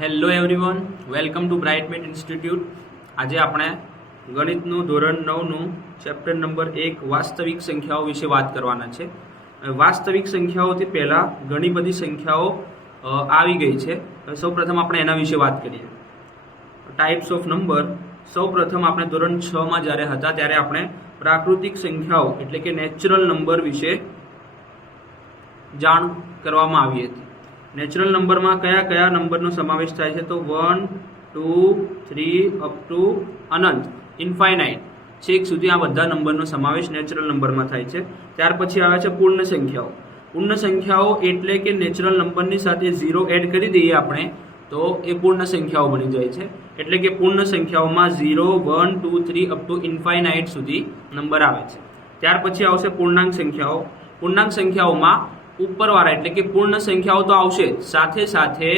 Hello everyone, welcome to Brightmate institute. આજે આપણે ગણિતનું ધોરણ 9નું ચેપ્ટર નંબર 1 વાસ્તવિક સંખ્યાઓ વિશે વાત કરવાના છે. વાસ્તવિક સંખ્યાઓથી પહેલાં ઘણી બધી સંખ્યાઓ આવી ગઈ છે. સૌપ્રથમ આપણે એના વિશે વાત કરીએ. Types of number. સૌપ્રથમ આપણે ધોરણ 6માં જ્યારે હતા ત્યારે આપણે પ્રાકૃતિક સંખ્યાઓ એટલે કે નેચરલ નંબર વિશે જાણ કરવામાં આવી હતી. નેચરલ નંબરમાં કયા કયા નંબરનો સમાવેશ થાય છે? તો 1, 2, 3 અપ ટુ અનંત, ઇન્ફાઇનાઇટ, છેક સુધી આ બધા નંબરનો સમાવેશ નેચરલ નંબરમાં થાય છે. ત્યાર પછી આવે છે પૂર્ણ સંખ્યાઓ. પૂર્ણ સંખ્યાઓ એટલે કે નેચરલ નંબરની સાથે 0 એડ કરી દઈએ આપણે તો એ પૂર્ણ સંખ્યાઓ બની જાય છે. એટલે કે પૂર્ણ સંખ્યાઓમાં 0, 1, 2, 3 અપ ટુ ઇન્ફાઇનાઇટ સુધી નંબર આવે છે. ત્યાર પછી આવશે પૂર્ણાંક સંખ્યાઓ. પૂર્ણાંક સંખ્યાઓમાં ઉપરવાળા એટલે કે પૂર્ણ સંખ્યાઓ તો આવશે, સાથે સાથે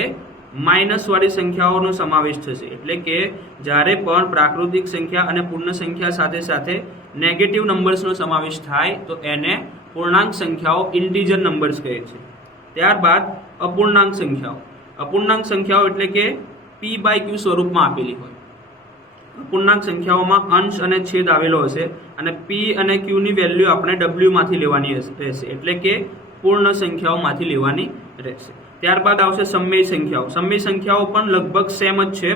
માઇનસ વાળી સંખ્યાઓનો સમાવેશ થશે. એટલે કે જ્યારે પણ પ્રાકૃતિક સંખ્યા અને પૂર્ણ સંખ્યા સાથે સાથે નેગેટિવ નંબર્સનો સમાવેશ થાય તો એને પૂર્ણાંક સંખ્યાઓ ઇન્ટીજર નંબર્સ કહે છે. ત્યારબાદ અપૂર્ણાંક સંખ્યાઓ. અપૂર્ણાંક સંખ્યાઓ એટલે કે p/q સ્વરૂપમાં આપેલી હોય. અપૂર્ણાંક સંખ્યાઓમાં અંશ અને છેદ આવેલો હશે અને p અને q ની વેલ્યુ આપણે w માંથી લેવાની રહેશે. એટલે કે પૂર્ણ સંખ્યાઓમાંથી લેવાની રહેશે. ત્યારબાદ આવશે સમય સંખ્યાઓ. સમય સંખ્યાઓ પણ લગભગ સેમ જ છે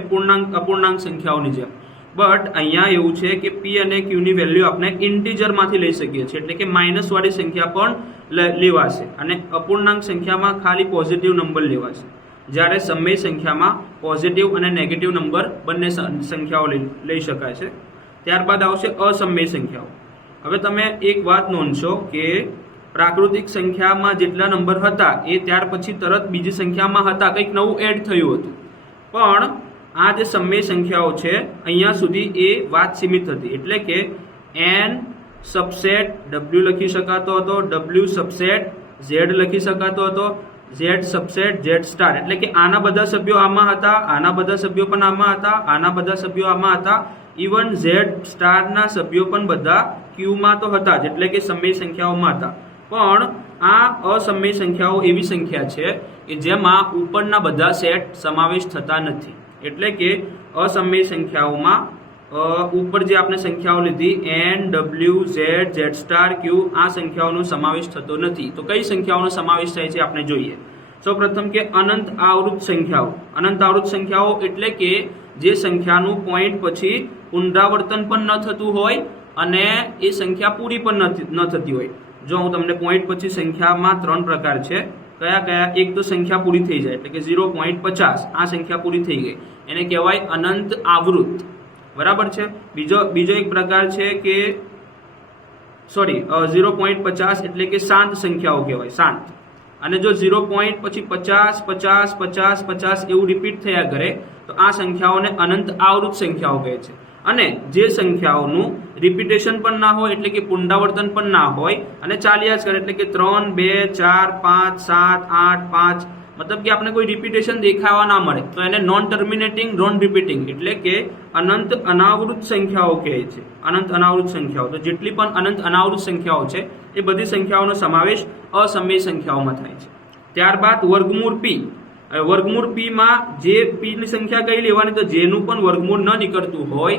અપૂર્ણાંક સંખ્યાઓની જેમ, બટ અહીંયા એવું છે કે p અને q ની વેલ્યુ આપણે ઇન્ટીજરમાંથી લઈ શકીએ છીએ. એટલે કે માઇનસ વાળી સંખ્યા પણ લેવાશે અને અપૂર્ણાંક સંખ્યામાં ખાલી પોઝિટિવ નંબર લેવાશે, જ્યારે સમય સંખ્યામાં પોઝિટિવ અને નેગેટિવ નંબર બંને સંખ્યાઓ લઈ શકાય છે. ત્યારબાદ આવશે અસમય સંખ્યાઓ. હવે તમે એક વાત નોંધશો કે પ્રાકૃતિક સંખ્યામાં જેટલા નંબર હતા એ ત્યાર પછી તરત બીજી સંખ્યામાં હતા, કંઈક નવું એડ થયું હતું. પણ આ જે સમય સંખ્યાઓ છે અહીંયા સુધી એ વાત સીમિત હતી. એટલે કે n સબસેટ w લખી શકાતો હતો, w સબસેટ z લખી શકાતો હતો, z સબસેટ z સ્ટાર. એટલે કે આના બધા સભ્યો આમાં હતા, આના બધા સભ્યો પણ આમાં હતા, આના બધા સભ્યો આમાં હતા, ઇવન z સ્ટારના સભ્યો પણ બધા q માં તો હતા જ, એટલે કે સમય સંખ્યાઓમાં હતા. પણ આ અસમય સંખ્યાઓ એવી સંખ્યા છે કે જેમાં ઉપરના બધા સેટ સમાવેશ થતા નથી. એટલે કે અસમય સંખ્યાઓમાં ઉપર જે આપણે સંખ્યાઓ લીધી n, w, z, z star, q, આ સંખ્યાઓનો સમાવેશ થતો નથી. તો કઈ સંખ્યાઓનો સમાવેશ થાય છે આપણે જોઈએ. સૌપ્રથમ કે અનંત આવૃત સંખ્યાઓ. અનંત આવૃત સંખ્યાઓ એટલે કે જે સંખ્યાનું પોઈન્ટ પછી પુનરાવર્તન પણ ન થતું હોય અને એ સંખ્યા પૂરી પણ ન થતી હોય. જો હું તમને પોઈન્ટ પછી સંખ્યામાં 3 પ્રકાર છે. કયા કયા? એક તો સંખ્યા પૂરી થઈ જાય એટલે કે 0.50, આ સંખ્યા પૂરી થઈ ગઈ, એને કહેવાય અનંત આવૃત. બરાબર છે. બીજો એક પ્રકાર છે કે 0.50 એટલે કે શાંત સંખ્યાઓ કહેવાય, શાંત. અને જો 0. પછી 50, 50, 50, 50 એવું રિપીટ થયા કરે તો આ સંખ્યાઓને અનંત આવૃત સંખ્યાઓ કહે છે. અને જે સંખ્યાઓનું રિપીટેશન પણ ના હોય એટલે કે પુનરાવર્તન પણ ના હોય અને ચાલ્યા જ કરે, એટલે કે 3, 2, 4, 5, 7, 8, 5, મતલબ કે આપણે કોઈ રિપીટેશન દેખાવા ના મળે તો એને નોન ટર્મિનેટિંગ, નોન રિપીટિંગ એટલે કે અનંત અનાવૃત સંખ્યાઓ કહે છે. અનંત અનાવૃત સંખ્યાઓ. તો જેટલી પણ અનંત અનાવૃત સંખ્યાઓ છે એ બધી સંખ્યાઓનો સમાવેશ અસમય સંખ્યાઓમાં થાય છે. ત્યારબાદ વર્ગમૂળ p. વર્ગમૂળ p માં જે p ની સંખ્યા કઈ લેવાની? તો જેનું પણ વર્ગમૂળ ન નીકળતું હોય,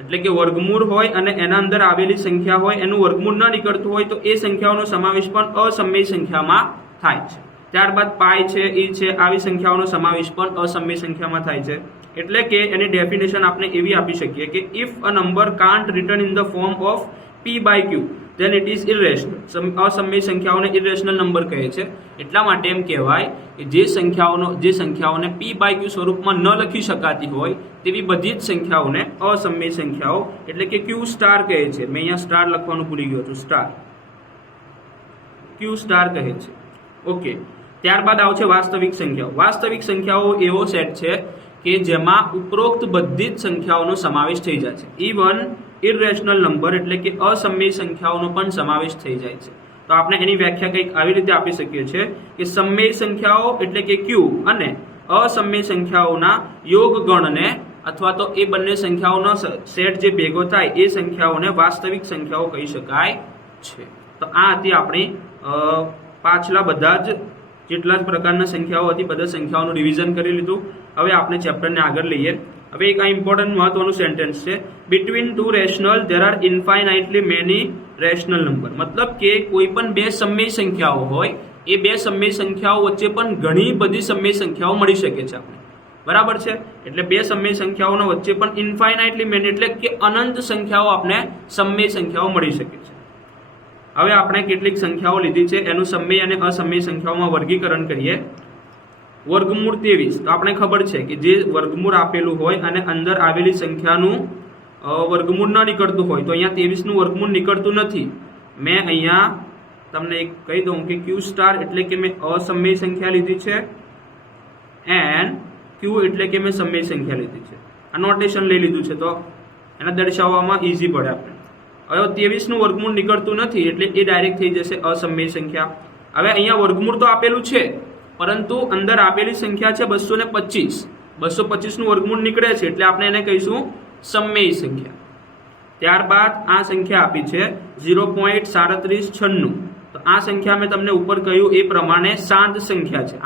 એટલે કે વર્ગમૂળ હોય અને એના અંદર આવેલી સંખ્યા હોય એનું વર્ગમૂળ ન નીકળતું હોય તો એ સંખ્યાઓનો સમાવેશ પણ અસમય સંખ્યામાં થાય છે. ત્યારબાદ પાઈ છે, e છે, આવી સંખ્યાઓનો સમાવેશ પણ અસમય સંખ્યામાં થાય છે. એટલે કે એની ડેફિનેશન આપણે એવી આપી શકીએ કે if a number can't return in the form of p/q then it is irrational. અસમય સંખ્યાઓને ઇરેશનલ નંબર કહે છે. એટલા માટે એમ કહેવાય કે જે સંખ્યાઓને p/q સ્વરૂપમાં ન લખી શકાતી હોય તેવી બધી જ સંખ્યાઓને અસમય સંખ્યાઓ એટલે કે q સ્ટાર કહે છે. મેં અહીંયા સ્ટાર લખવાનું ભૂલી ગયો છું, સ્ટાર, q સ્ટાર કહે છે. ઓકે. ત્યારબાદ આવશે વાસ્તવિક સંખ્યાઓ. વાસ્તવિક સંખ્યાઓ એવો સેટ છે કે જેમાં ઉપરોક્ત બધી જ સંખ્યાઓનો સમાવેશ થઈ જાય છે. ઇવન ઇરેશનલ નંબર એટલે કે અસમય સંખ્યાઓનો પણ સમાવેશ થઈ જાય છે. તો આપણે એની વ્યાખ્યા કંઈક આવી રીતે આપી શકીએ છીએ કે સમય સંખ્યાઓ એટલે કે q અને અસમય સંખ્યાઓના યોગગણને અથવા તો એ બંને સંખ્યાઓનો સેટ જે ભેગો થાય એ સંખ્યાઓને વાસ્તવિક સંખ્યાઓ કહી શકાય છે. તો આ હતી આપણી પાછલા બધા જ જેટલા જ પ્રકારના સંખ્યાઓ હતી બધા સંખ્યાઓનું રિવિઝન કરી લીધું. હવે આપણે ચેપ્ટરને આગળ લઈએ. હવે એક આ ઇમ્પોર્ટન્ટ મહત્વનું સેન્ટેન્સ છે, between two rational there are infinitely many rational number. મતલબ કે કોઈ પણ બે સમય સંખ્યાઓ હોય, એ બે સમય સંખ્યાઓ વચ્ચે પણ ઘણી બધી સમય સંખ્યાઓ મળી શકે છે આપણે, બરાબર છે. એટલે બે સમય સંખ્યાઓનો વચ્ચે પણ ઇન્ફાઇનાઇટલી મેની એટલે કે અનંત સંખ્યાઓ આપણે સમય સંખ્યાઓ મળી શકે છે. હવે આપણે કેટલીક સંખ્યાઓ લીધી છે, એનું સમય અને અસમય સંખ્યાઓમાં વર્ગીકરણ કરીએ. વર્ગમૂળ 23, તો આપણે ખબર છે કે જે વર્ગમૂળ આપેલું હોય અને અંદર આવેલી સંખ્યાનું વર્ગમૂળ ન નીકળતું હોય, તો અહીંયા 23 નું વર્ગમૂળ નીકળતું નથી. મેં અહીંયા તમને એક કહી દઉં કે ક્યુ સ્ટાર એટલે કે મેં અસમય સંખ્યા લીધી છે, એન્ડ ક્યુ એટલે કે મેં સમય સંખ્યા લીધી છે. આ નોટેશન લઈ લીધું છે તો એને દર્શાવવામાં ઈઝી પડે આપણે. હવે 23 નું વર્ગમૂળ નીકળતું નથી એટલે એ ડાયરેક્ટ થઈ જશે અસમય સંખ્યા. હવે અહીંયા વર્ગમૂળ તો આપેલું છે, પરંતુ અંદર આપેલી સંખ્યા છે 225. 225 નું વર્ગમૂળ નીકળે છે એટલે આપણે એને કહીશું સમય સંખ્યા. ત્યારબાદ આ સંખ્યા આપી છે 0.3796. તો આ સંખ્યા મેં તમને ઉપર કહ્યું એ પ્રમાણે શાંત સંખ્યા છે.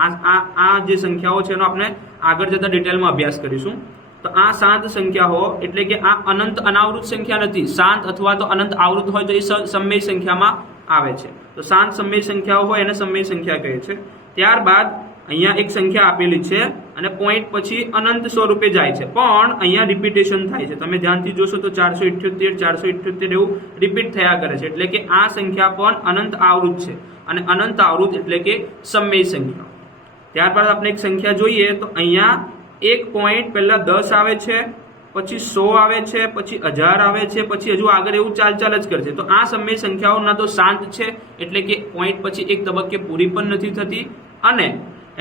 આ જે સંખ્યાઓ છે એનો આપણે આગળ જતા ડિટેલમાં અભ્યાસ કરીશું. તો આ શાંત સંખ્યાઓ એટલે કે આ અનંત અનાવૃત સંખ્યા નથી. શાંત અથવા તો અનંત આવૃત હોય તો એ સમય સંખ્યામાં આવે છે. તો શાંત સમય સંખ્યાઓ હોય એને સમય સંખ્યા કહે છે. ત્યારબાદ અહીંયા એક સંખ્યા આપેલી છે અને પોઈન્ટ પછી અનંત સ્વરૂપે જાય છે, પણ અહીંયા રિપીટેશન થાય છે. તમે ધ્યાનથી જોશો તો 478 478 એવું રિપીટ થયા કરે છે. એટલે કે આ સંખ્યા પણ અનંત આવૃત છે, અને અનંત આવૃત એટલે કે સમય સંખ્યા. ત્યારબાદ આપણે એક સંખ્યા જોઈએ તો અહીંયા એક પોઈન્ટ પહેલા 10 આવે છે, પછી 100 આવે છે, પછી 1000 આવે છે, પછી હજુ આગળ એવું ચાલ જ કરશે. તો આ સમય સંખ્યાઓ ના તો શાંત છે એટલે કે પોઈન્ટ પછી એક તબક્કે પૂરી પણ નથી થતી, અને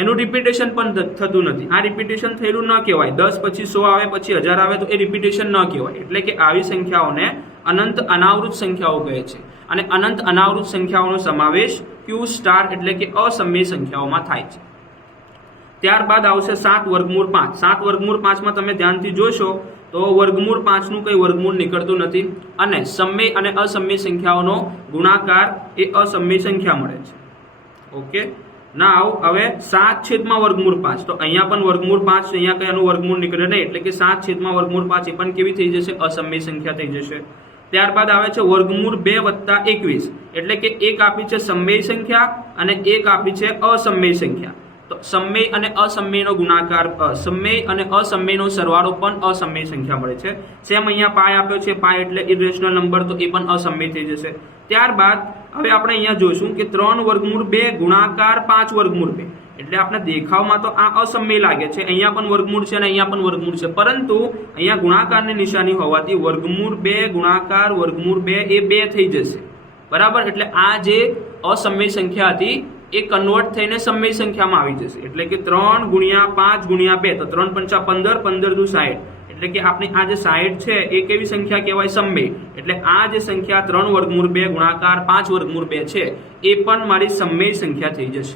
એનું રિપીટેશન પણ થતું નથી. આ રિપીટેશન થયેલું ન કહેવાય. 10 પછી 100 આવે, પછી 1000 આવે તો એ રિપીટેશન ન કહેવાય. એટલે કે આવી સંખ્યાઓને અનંત અનાવૃત સંખ્યાઓ કહે છે, અને અનંત અનાવૃત સંખ્યાઓનો સમાવેશ ક્યુ સ્ટાર એટલે કે અસમય સંખ્યાઓમાં થાય છે. ત્યારબાદ આવશે 7 વર્ગમૂળ 5. 7 વર્ગમૂળ 5 માં તમે ધ્યાનથી જોશો તો વર્ગમૂળ 5 નું કઈ વર્ગમૂળ નીકળતું નથી, અને સમય અને અસમય સંખ્યાઓનો ગુણાકાર એ અસમય સંખ્યા મળે છે. ઓકે, નાવ હવે 7 વર્ગમૂળ 5. તો અહીંયા પણ વર્ગમૂળ 5, અહીંયા કઈ એનું વર્ગમૂળ નીકળે નહીં, એટલે કે 7 વર્ગમૂળ 5 એ પણ કેવી થઈ જશે? અસમય સંખ્યા થઈ જશે. ત્યારબાદ આવે છે વર્ગમૂળ 2 + 21, એટલે કે એક આપી છે સમય સંખ્યા અને એક આપી છે અસમય સંખ્યા. તો સમય અને અસમયનો ગુણાકાર, સમય અને અસમયનો સરવાળો પણ અસમય સંખ્યા મળે છે. સેમ અહીંયા પાય આપ્યો છે, પાય એટલે ઇરેશનલ નંબર, તો એ પણ અસમય થઈ જશે. ત્યારબાદ હવે આપણે અહીંયા જોઈશું કે 3 વર્ગમૂળ 2 ગુણાકાર 5 વર્ગમૂળ 2, એટલે આપણે દેખાવમાં તો આ અસમય લાગે છે, અહીંયા પણ વર્ગમૂળ છે અને અહીંયા પણ વર્ગમૂળ છે, પરંતુ અહીંયા ગુણાકારની નિશાની હોવાથી વર્ગમૂળ 2 ગુણાકાર વર્ગમૂળ 2 એ 2 થઈ જશે, બરાબર. એટલે આ જે અસમય સંખ્યા હતી એ કન્વર્ટ થઈને સમય સંખ્યામાં આવી જશે. એટલે કે 3 × 5 × 2, તો 3 × 5 = 15, 15 × 60, એટલે કે આપણી આ જે 60 છે એ કેવી સંખ્યા કહેવાય? સમય. એટલે આ જે સંખ્યા 3 વર્ગમૂળ 2 ગુણાકાર 5 વર્ગમૂળ 2 છે એ પણ મારી સમય સંખ્યા થઈ જશે.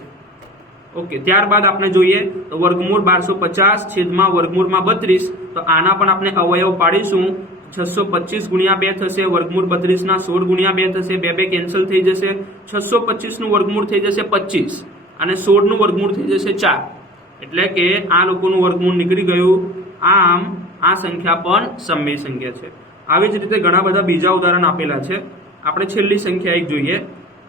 ઓકે, ત્યારબાદ આપણે જોઈએ તો વર્ગમૂળ 1250 વર્ગમૂળમાં 32. તો આના પણ આપણે અવયવ પાડીશું. 625 × 2 થશે, વર્ગમૂળ 32 ના 16 × 2 થશે, 2 કેન્સલ થઈ જશે. 625 નું વર્ગમૂળ થઈ જશે 25, અને 16 નું વર્ગમૂળ થઈ જશે 4, એટલે કે આ લોકોનું વર્ગમૂળ નીકળી ગયું. આમ આ સંખ્યા પણ સમય સંખ્યા છે. આવી જ રીતે ઘણા બધા બીજા ઉદાહરણ આપેલા છે. આપણે છેલ્લી સંખ્યા એક જોઈએ.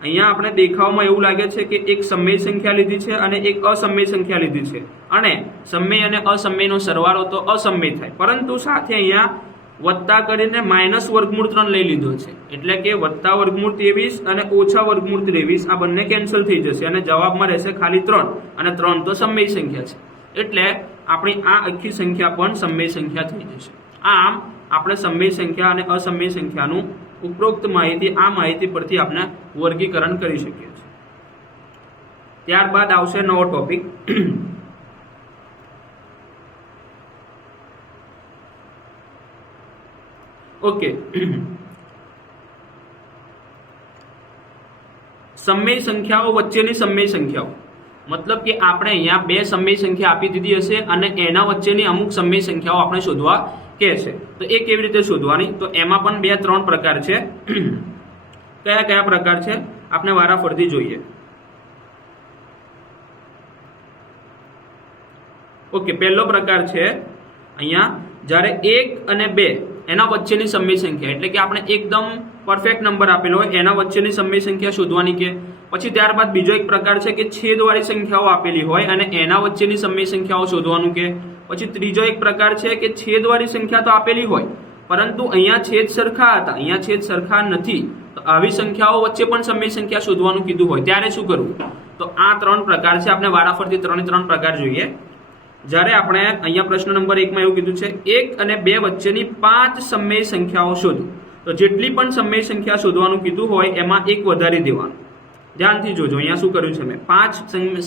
અહીંયા આપણે દેખાવમાં એવું લાગે છે કે એક સમય સંખ્યા લીધી છે અને એક અસમય સંખ્યા લીધી છે, અને સમય અને અસમયનો સરવાળો તો અસમય થાય, પરંતુ સાથે અહીંયા વત્તા કરીને માઇનસ વર્ગમૂળ 3 લઈ લીધો છે. એટલે કે વત્તા વર્ગમૂળ 23 અને ઓછા વર્ગમૂળ 23 આ બંને કેન્સલ થઈ જશે, અને જવાબમાં રહેશે ખાલી 3, અને 3 તો સમય સંખ્યા છે. એટલે આપણી આ આખી સંખ્યા પણ સમય સંખ્યા થઈ જશે. આમ આપણે સમય સંખ્યા અને અસમય સંખ્યાનું ઉપરોક્ત માહિતી, આ માહિતી પરથી આપણે વર્ગીકરણ કરી શકીએ છીએ. ત્યારબાદ આવશે નવો ટોપિક. ઓકે, સમય સંખ્યાઓ વચ્ચેની સમય સંખ્યાઓ. મતલબ કે આપણે અહીંયા 2 સમય સંખ્યા આપી દીધી હશે અને એના વચ્ચેની અમુક સમય સંખ્યાઓ આપણે શોધવા કહે છે. તો એ કેવી રીતે શોધવાની? તો એમાં પણ 2-3 પ્રકાર છે. કયા કયા પ્રકાર છે આપણે વારાફરતી જોઈએ. ઓકે, પહેલો પ્રકાર છે અહીંયા જ્યારે 1 અને 2 એના વચ્ચેની સમય સંખ્યા, એટલે કે આપણે એકદમ પરફેક્ટ નંબર આપેલો હોય એના વચ્ચેની સમય સંખ્યા શોધવાની કે. પછી ત્યારબાદ બીજો એક પ્રકાર છે કે છેદવાળી સંખ્યાઓ આપેલી હોય અને એના વચ્ચેની સમય સંખ્યાઓ શોધવાનું કે. પછી ત્રીજો એક પ્રકાર છે કે છેદવાળી સંખ્યા તો આપેલી હોય પરંતુ અહીંયા છેદ સરખા હતા, અહીંયા છેદ સરખા નથી, તો આવી સંખ્યાઓ વચ્ચે પણ સમય સંખ્યા શોધવાનું કીધું હોય ત્યારે શું કરવું. તો આ 3 પ્રકાર છે. આપણે વારાફરતી 3 પ્રકાર જોઈએ. જ્યારે આપણે અહીંયા પ્રશ્ન નંબર 1 માં એવું કીધું છે 1 અને 2 વચ્ચેની 5 સમય સંખ્યાઓ શોધો. તો જેટલી પણ સમય સંખ્યા શોધવાનું કીધું હોય એમાં એક વધારી દેવાનું. ધ્યાનથી જોજો, અહીંયા શું કર્યું છે મેં, 5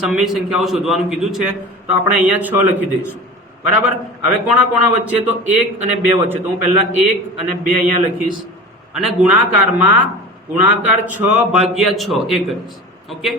સમય સંખ્યાઓ શોધવાનું કીધું છે તો આપણે અહીંયા 6 લખી દઈશું. બરાબર. હવે કોના કોના વચ્ચે, તો 1 અને 2 વચ્ચે. તો હું પહેલા 1 અને 2 અહીંયા લખીશ અને ગુણાકારમાં ગુણાકાર 6/6 એ કરીશ. ઓકે,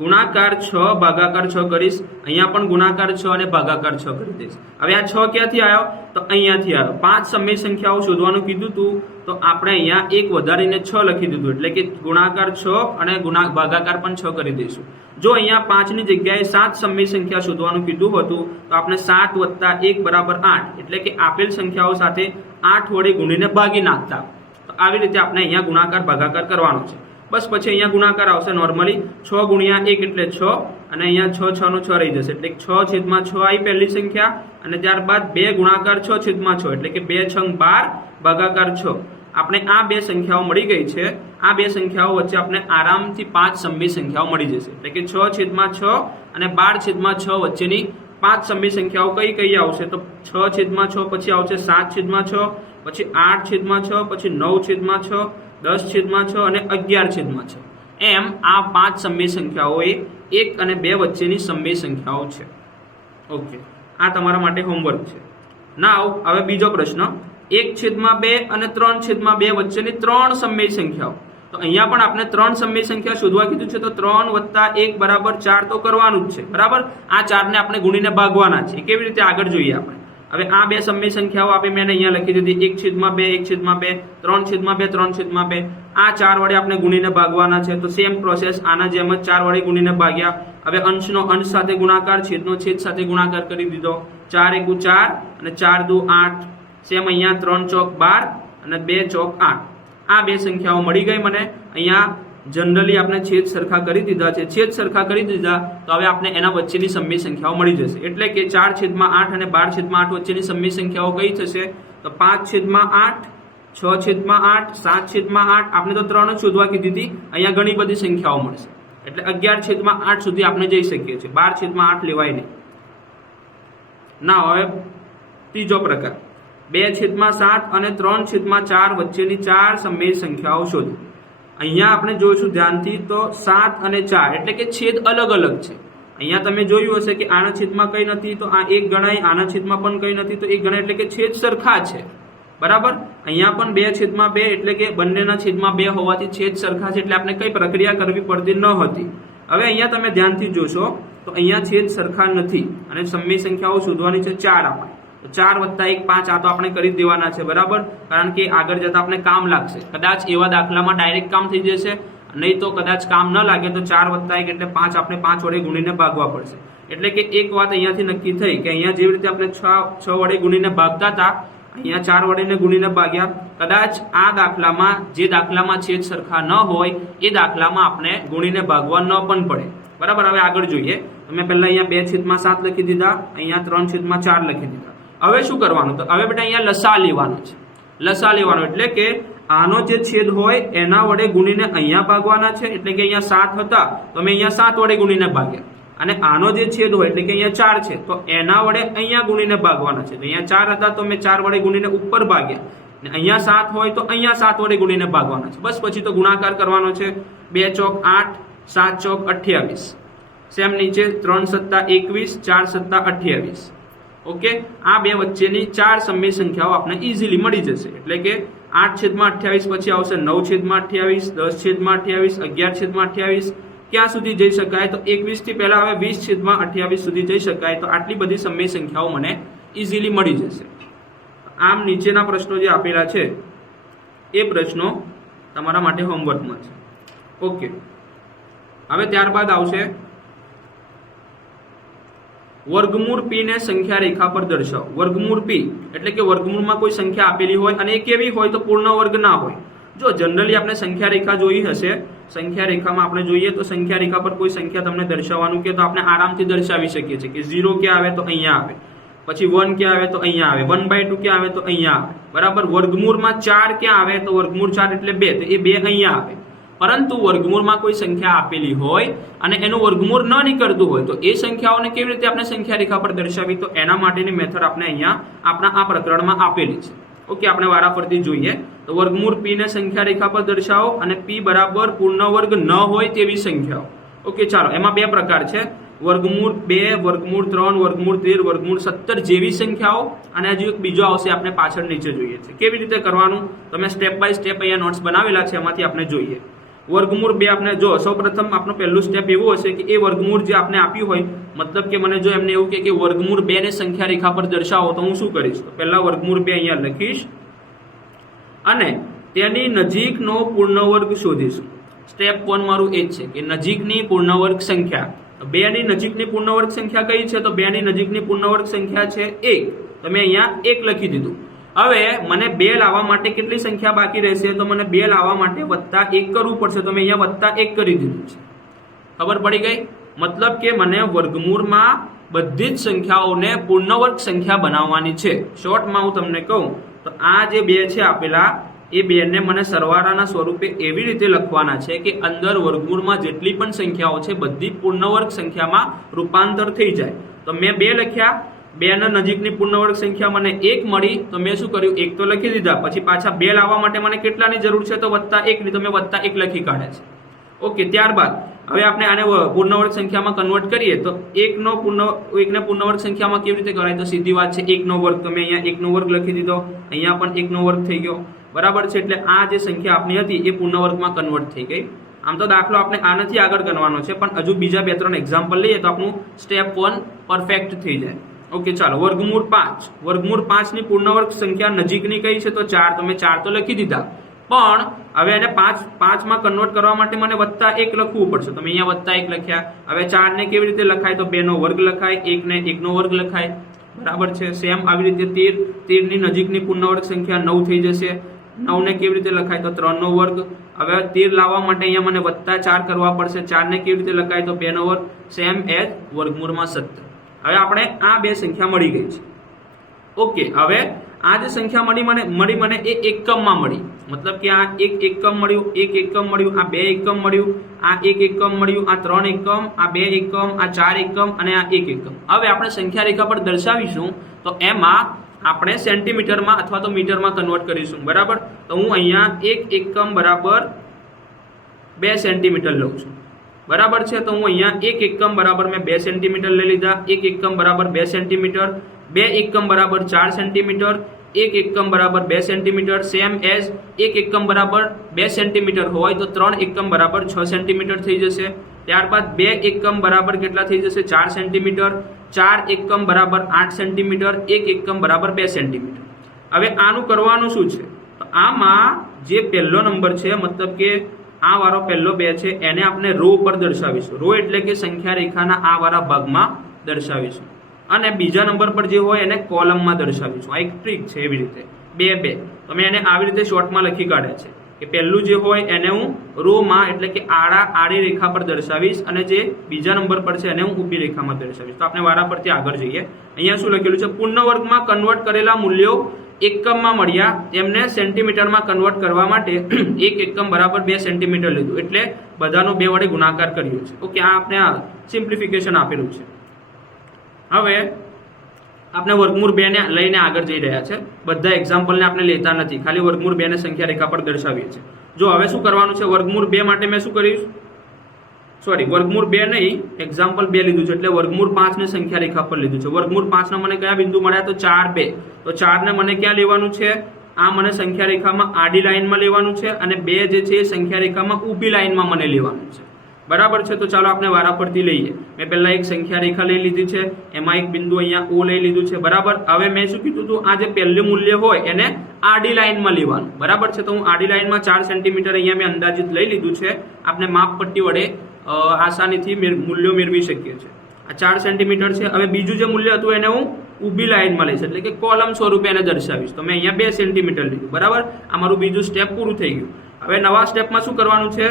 ગુણાકાર 6/6 કરીશ. અહીંયા પણ ગુણાકાર 6 અને ભાગાકાર 6 કરી દઈશ. હવે આ 6 ક્યાંથી આવ્યો, તો અહીંયાથી આવ્યો. 5 સમય સંખ્યાઓ શોધવાનું કીધું હતું તો આપણે અહીંયા એક વધારીને 6 લખી દીધું, એટલે કે ગુણાકાર 6 અને ભાગાકાર પણ 6 કરી દઈશું. જો અહીંયા 5 ની જગ્યાએ 7 સમય સંખ્યા શોધવાનું કીધું હતું તો આપણે 7 + 1 = 8, એટલે કે આપેલ સંખ્યાઓ સાથે 8 વડે ગુણીને ભાગી નાખતા. તો આવી રીતે આપણે અહીંયા ગુણાકાર ભાગાકાર કરવાનો છે. બસ પછી અહીંયા ગુણાકાર આવશે નોર્મલી 6 × 1 એટલે 6 અને અહીંયા 6 6 નો 6 રહી જશે, એટલે 6/6 આવી પહેલી સંખ્યા અને ત્યારબાદ 2 ગુણાકાર 6/6 એટલે કે 2 × 12 ભાગાકાર 6. આપણે આ બે સંખ્યાઓ મળી ગઈ છે. આ બે સંખ્યાઓ વચ્ચે આપણે આરામથી 5 સમય સંખ્યાઓ મળી જશે, એટલે કે 6/6 અને 12/6 વચ્ચેની 5 સમય સંખ્યાઓ કઈ કઈ આવશે, તો 6/6 પછી આવશે 7/6, પછી 8/6, પછી 9/6, 10/6 અને 11/6. એમ આ 5 સમય સંખ્યાઓ એ 1 અને 2 વચ્ચેની સમય સંખ્યાઓ છે. ઓકે, આ તમારા માટે હોમવર્ક છે. નાવ હવે બીજો પ્રશ્ન, 1/2 અને 3/2 વચ્ચેની 3 સમય સંખ્યાઓ. તો અહીંયા પણ આપણે 3 સમય સંખ્યા શોધવા કીધું છે, તો 3 + 1 = 4 તો કરવાનું જ છે. બરાબર. આ 4 ને આપણે ગુણીને ભાગવાના છે. કેવી રીતે આગળ જોઈએ આપણે. હવે આ બે સમય સંખ્યાઓ આપે મેં અહીંયા લખી દીધી, 1/2 1/2, 3/2 3/2. આ 4 વડે આપણે ગુણીને ભાગવાના છે. તો સેમ પ્રોસેસ આના જેમ જ 4 વડે ગુણીને ભાગ્યા. હવે અંશનો અંશ સાથે ગુણાકાર, છેદનો છેદ સાથે ગુણાકાર કરી દીધો. 4 × 1 = 4 અને 4 × 2 = 8. સેમ અહીંયા 3 × 12 અને 2 × 8. આ બે સંખ્યાઓ મળી ગઈ મને. અહીંયા જનરલી આપણે છેદ સરખા કરી દીધા છે. છેદ સરખા કરી દીધા તો હવે આપણે એના વચ્ચેની સમય સંખ્યાઓ મળી જશે. એટલે કે 4/8 અને 12/8 વચ્ચેની સમય સંખ્યાઓ કઈ થશે, તો 5/8, 6/8, 7/8. આપણે તો 3 જ શોધવા કીધી હતી, અહીંયા ઘણી બધી સંખ્યાઓ મળશે. એટલે 11/8 સુધી આપણે જઈ શકીએ છીએ. 12/8 લેવાય નહીં. ના, હવે ત્રીજો પ્રકાર, 2/7 અને 3/4 વચ્ચેની 4 સમય સંખ્યાઓ શોધો. અહીંયા આપણે જોઈશું ધ્યાનથી, તો 7 અને 4 એટલે કે છેદ અલગ અલગ છે. અહીંયા તમે જોયું હશે કે આના છેદમાં કઈ નથી તો આ 1 ગણાય, આના છેદમાં પણ કઈ નથી તો 1 ગણાય, એટલે કે છેદ સરખા છે. બરાબર. અહીંયા પણ 2/2 એટલે કે બંનેના છેદમાં 2 હોવાથી છેદ સરખા છે, એટલે આપણે કઈ પ્રક્રિયા કરવી પડતી ન હતી. હવે અહીંયા તમે ધ્યાનથી જોશો તો અહીંયા છેદ સરખા નથી અને સમય સંખ્યાઓ શોધવાની છે 4 આપણે. 4 + 1 5 આ તો આપણે કરી દેવાના છે. બરાબર. કારણ કે આગળ જતા આપણે કામ લાગશે. કદાચ એવા દાખલામાં ડાયરેક્ટ કામ થઈ જશે, નહીં તો કદાચ કામ ન લાગે તો 4 + 1 એટલે 5 આપણે 5 વડે ગુણીને ભાગવા પડશે. એટલે કે એક વાત અહીંયાથી નક્કી થઈ કે અહીંયા જેવી રીતે આપણે 6 વડે ગુણીને ભાગતા હતા, અહીંયા 4 વડે ગુણીને ભાગ્યા. કદાચ આ દાખલામાં, જે દાખલામાં છેદ સરખા ન હોય એ દાખલામાં આપણે ગુણીને ભાગવા ન પણ પડે. બરાબર. હવે આગળ જોઈએ. તમે પહેલા અહીંયા 2/7 લખી દીધા, અહીંયા 3/4 લખી દીધા. હવે શું કરવાનું, તો હવે બેટા અહીંયા લસા લેવાનો છે. લસા લેવાનો એટલે કે આનો જે છેદ હોય એના વડે ગુણીને અહીંયા ભાગવાના છે. એટલે કે અહીંયા 7 હતા તો મેં અહીંયા 7 વડે ગુણીને ભાગ્યા, અને આનો જે છેદ હોય એટલે કે અહીંયા 4 છે તો એના વડે અહીંયા ગુણીને ભાગવાના છે. તો અહીંયા 4 હતા તો મેં 4 વડે ગુણીને ઉપર ભાગ્યા, અને અહીંયા 7 હોય તો અહીંયા 7 વડે ગુણીને ભાગવાના છે. બસ પછી તો ગુણાકાર કરવાનો છે. 2 × 8, 7 × 28. સેમ નીચે 3 + 21, 4 + 28. ઓકે. આ બે વચ્ચેની 4 સમય સંખ્યાઓ આપણે ઈઝીલી મળી જશે. એટલે કે 8/28 પછી આવશે 9/28, 10/28, 11/28. ક્યાં સુધી જઈ શકાય, તો 21 થી પહેલા હવે 20/28 સુધી જઈ શકાય. તો આટલી બધી સમય સંખ્યાઓ મને ઈઝીલી મળી જશે. આમ નીચેના પ્રશ્નો જે આપેલા છે એ પ્રશ્નો તમારા માટે હોમવર્કમાં છે. ઓકે. હવે ત્યારબાદ આવશે વર્ગમૂળ p ને સંખ્યા રેખા પર દર્શાવો. વર્ગમૂળ p એટલે કે વર્ગમૂળમાં કોઈ સંખ્યા આપેલી હોય અને એ કેવી હોય તો પૂર્ણ વર્ગ ના હોય. જો જનરલી આપણે સંખ્યા રેખા જોઈ હશે, સંખ્યા રેખામાં આપણે જોઈએ તો સંખ્યા રેખા પર કોઈ સંખ્યા તમને દર્શાવવાનું કે તો આપણે આરામથી દર્શાવી શકીએ છીએ કે 0 ક્યાં આવે તો અહીંયા આવે, પછી 1 ક્યાં આવે તો અહીંયા આવે, 1/2 ક્યાં આવે તો અહીંયા આવે, બરાબર. વર્ગમૂળમાં 4 ક્યાં આવે તો વર્ગમૂળ 4 એટલે 2, તો એ 2 અહીંયા આવે. પરંતુ વર્ગમૂળમાં કોઈ સંખ્યા આપેલી હોય અને એનું વર્ગમૂળ ન નીકળતું હોય તો એ સંખ્યાઓને કેવી રીતે આપણે સંખ્યા રેખા પર દર્શાવી, તો એના માટેની મેથડ આપણે અહીંયા આપણા આ પ્રકરણમાં આપેલી છે. ઓકે, આપણે વારાફરતી જોઈએ તો વર્ગમૂળ p ને સંખ્યા રેખા પર દર્શાવો અને p બરાબર પૂર્ણ વર્ગ ન હોય તેવી સંખ્યાઓ. ઓકે, ચાલો એમાં બે પ્રકાર છે, વર્ગમૂળ 2, વર્ગમૂળ 3, વર્ગમૂળ 13, વર્ગમૂળ 17 જેવી સંખ્યાઓ, અને હજુ એક બીજો આવશે આપણે પાછળ નીચે જોઈએ છે. કેવી રીતે કરવાનું તમે સ્ટેપ બાય સ્ટેપ અહીંયા નોટ્સ બનાવેલા છે, એમાંથી આપણે જોઈએ. વર્ગમૂળ 2 આપણે જો સૌપ્રથમ આપણું પહેલું સ્ટેપ એવું હશે કે એ વર્ગમૂળ જે આપણે આપ્યું હોય, મતલબ કે મને જો એમને એવું કે વર્ગમૂળ 2 ને સંખ્યા રેખા પર દર્શાવો તો હું શું કરીશ, તો પહેલા વર્ગમૂળ 2 અહીંયા લખીશ અને તેની નજીકનો પૂર્ણ વર્ગ શોધીશું. સ્ટેપ 1 મારું એ જ છે કે નજીકની પૂર્ણ વર્ગ સંખ્યા. 2 ની નજીકની પૂર્ણ વર્ગ સંખ્યા કઈ છે, તો 2 ની નજીકની પૂર્ણ વર્ગ સંખ્યા છે 1. તમે અહીંયા 1 લખી દીધું. હવે મને 2 લાવવા માટે કેટલી સંખ્યા બાકી રહેશે, તો મને 2 લાવવા માટે +1 કરવું પડશે, તો મેં અહીંયા +1 કરી દીધું છે. ખબર પડી ગઈ? મતલબ કે મને વર્ગમૂળમાં બધી જ સંખ્યાઓને પૂર્ણ વર્ગ સંખ્યા બનાવવાની છે. શોર્ટમાં હું તમને કહું તો આ જે 2 છે આપેલા, એ 2 ને મને સરવાળાના સ્વરૂપે એવી રીતે લખવાના છે કે અંદર વર્ગમૂળમાં જેટલી પણ સંખ્યાઓ છે બધી પૂર્ણ વર્ગ સંખ્યામાં રૂપાંતર થઈ જાય. તો મેં 2 લખ્યા, 2 ના નજીકની પૂર્ણ વર્ગ સંખ્યા મને 1 મળી, તો મેં શું કર્યું, 1 તો લખી દીધા. પછી પાછા 2 લાવવા માટે મને કેટલાની જરૂર છે, તો +1 ની, તો મેં +1 લખી કાઢ્યા છે. ઓકે, ત્યારબાદ હવે આપણે આને પૂર્ણ વર્ગ સંખ્યામાં કન્વર્ટ કરીએ તો 1 ને પૂર્ણ વર્ગ સંખ્યામાં કેવી રીતે કરાય, તો સીધી વાત છે 1 નો વર્ગ. તો મેં અહીંયા 1 નો વર્ગ લખી દીધો, અહીંયા પણ 1 નો વર્ગ થઈ ગયો, બરાબર છે. એટલે આ જે સંખ્યા આપણી હતી એ પૂર્ણ વર્ગમાં કન્વર્ટ થઈ ગઈ. આમ તો દાખલો આપણે આનાથી આગળ કરવાનો છે, પણ હજુ બીજા 2-3 એક્ઝામ્પલ લઈએ તો આપણું સ્ટેપ 1 પરફેક્ટ થઈ જાય. ઓકે, ચાલો વર્ગમૂળ 5. વર્ગમૂળ 5 ની પૂર્ણ વર્ગ સંખ્યા નજીકની કઈ છે, તો 4. તો મેં 4 તો લખી દીધા, પણ હવે એને 5 માં કન્વર્ટ કરવા માટે મને +1 લખવું પડશે, તો મેં અહીંયા +1 લખ્યા. હવે 4 ને કેવી રીતે લખાય, તો 2 નો વર્ગ લખાય, 1 ને 1 નો વર્ગ લખાય, બરાબર છે. સેમ આવી રીતે 13 ની નજીકની પૂર્ણ વર્ગ સંખ્યા 9 થઈ જશે. 9 ને કેવી રીતે લખાય, તો 3 નો વર્ગ. હવે 13 લાવવા માટે અહીંયા મને +4 કરવા પડશે. 4 ને કેવી રીતે લખાય, તો 2 નો વર્ગ, સેમ એઝ વર્ગમૂળમાં 17. હવે આપણે આ 2 સંખ્યા મળી ગઈ છે. ઓકે, હવે આ જે સંખ્યા મળી મને એ એકમમાં મળી, મતલબ કે આ 1 એકમ મળ્યું, 1 એકમ મળ્યું, આ 2 એકમ મળ્યું, આ 1 એકમ મળ્યું, આ 3 એકમ, આ 2 એકમ, આ 4 એકમ અને આ 1 એકમ. હવે આપણે સંખ્યા રેખા પર દર્શાવીશું તો એમાં આપણે સેન્ટીમીટરમાં અથવા તો મીટરમાં કન્વર્ટ કરીશું, બરાબર. તો હું અહીંયા 1 એકમ બરાબર 2 સેન્ટીમીટર લઉં છું, બરાબર છે. તો હું અહીંયા 1 એકમ બરાબર મેં 2 સેન્ટીમીટર લઈ લીધા, 1 એકમ બરાબર 2 સેન્ટીમીટર, 2 એકમ બરાબર 4 સેન્ટીમીટર, 1 એકમ બરાબર 2 સેન્ટીમીટર, સેમ એઝ 1 એકમ બરાબર 2 સેન્ટીમીટર હોય તો 3 એકમ બરાબર 6 સેન્ટીમીટર થઈ જશે. ત્યારબાદ 2 એકમ બરાબર કેટલા થઈ જશે, 4 સેન્ટીમીટર, 4 એકમ બરાબર 8 સેન્ટીમીટર, 1 એકમ બરાબર 2 સેન્ટીમીટર. હવે આનું કરવાનું શું છે, તો આમાં જે પહેલો નંબર છે, મતલબ કે આ વાળો પહેલો 2 છે, એને આપણે રો પર દર્શાવીશું. રો એટલે કે સંખ્યા રેખાના આ વાળા ભાગમાં દર્શાવીશું, અને બીજા નંબર પર જે હોય એને કોલમમાં દર્શાવીશું. આ એક ટ્રીક છે. એવી રીતે 2 તો મેં એને આવી રીતે શોર્ટમાં લખી કાઢ્યા છે કે પહેલું જે હોય એને હું રોમાં એટલે કે આડી રેખા પર દર્શાવીશ, અને જે બીજા નંબર પર છે એને હું ઊભી રેખામાં દર્શાવીશ. તો આપણે વારા પરથી આગળ જઈએ. અહીંયા શું લખેલું છે, પૂર્ણ વર્ગમાં કન્વર્ટ કરેલા મૂલ્યો એકમમાં મળ્યા, એમને સેન્ટીમીટરમાં કન્વર્ટ કરવા માટે 1 એકમ બરાબર 2 સેન્ટીમીટર લીધું, એટલે બધાનો 2 વડે ગુણાકાર કર્યો છે. ઓકે, આ આપણે આ સિમ્પ્લિફિકેશન આપેલું છે. હવે આપણે વર્ગમૂળ 2 ને લઈને આગળ જઈ રહ્યા છે. બધા એક્ઝામ્પલને આપણે લેતા નથી, ખાલી વર્ગમૂળ 2 ને સંખ્યા રેખા પર દર્શાવીએ છીએ. જો હવે શું કરવાનું છે, વર્ગમૂળ 2 માટે મેં શું કરીશ, વર્ગમૂળ 2 નહીં, એક્ઝામ્પલ 2 લીધું છે, એટલે વર્ગમૂળ 5 ને સંખ્યા રેખા પર લીધું છે. વર્ગમૂળ 5 ના મને કયા બિંદુ મળ્યા, તો 4, 2. તો 4 ને મને ક્યાં લેવાનું છે, આ મને સંખ્યા રેખામાં આડી લાઈનમાં લેવાનું છે, અને 2 જે છે એ સંખ્યા રેખામાં ઊભી લાઈનમાં મને લેવાનું છે, બરાબર છે. તો ચાલો આપણે વારા પરથી લઈએ. મેં પહેલા એક સંખ્યા રેખા લઈ લીધી છે, એમાં એક બિંદુ અહીંયા O લઈ લીધું છે, બરાબર. હવે મેં શું કીધું હતું, આ જે પહેલું મૂલ્ય હોય એને આડી લાઈનમાં લેવાનું, બરાબર છે. તો હું આડી લાઈનમાં 4 સેન્ટીમીટર અહીંયા મેં અંદાજિત લઈ લીધું છે. આપણે માપપટ્ટી વડે આસાનીથી મૂલ્યો મેળવી શકીએ છીએ. આ 4 સેન્ટીમીટર છે. હવે બીજું જે મૂલ્ય હતું એને હું ઊભી લાઈનમાં લઈશ, એટલે કે કોલમ સ્વરૂપે એને દર્શાવીશ. તો મેં અહીંયા 2 સેન્ટીમીટર લીધું. બરાબર, આ મારું બીજું સ્ટેપ પૂરું થઈ ગયું. હવે નવા સ્ટેપમાં શું કરવાનું છે?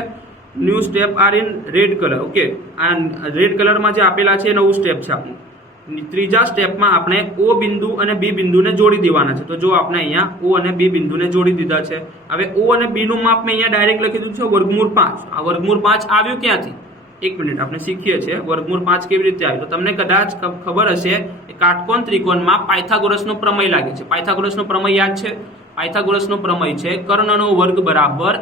New step are in red colour. Okay, આ રેડ કલરમાં જે આપેલા છે એ નવું સ્ટેપ છે આપણું. ત્રીજા સ્ટેપમાં આપણે ઓ બિંદુ અને બી બિંદુને જોડી દેવાના છે. તો જો આપણે અહીંયા ઓ અને બી બિંદુને જોડી દીધા છે. હવે ઓ અને બી નું માપ મેં અહીંયા ડાયરેક્ટ લખી દીધું છે વર્ગમૂળ 5. આ વર્ગમૂળ 5 આવ્યું ક્યાંથી? એક મિનિટ, આપણે શીખીએ છીએ વર્ગમૂળ 5 કેવી રીતે આવ્યું. તો તમને કદાચ ખબર હશે કે કાટકોણ ત્રિકોણમાં પાયથાગોરસનો પ્રમેય લાગે છે. પાયથાગોરસનો પ્રમેય યાદ છે? પાયથાગોરસનો પ્રમેય છે કર્ણનો વર્ગ બરાબર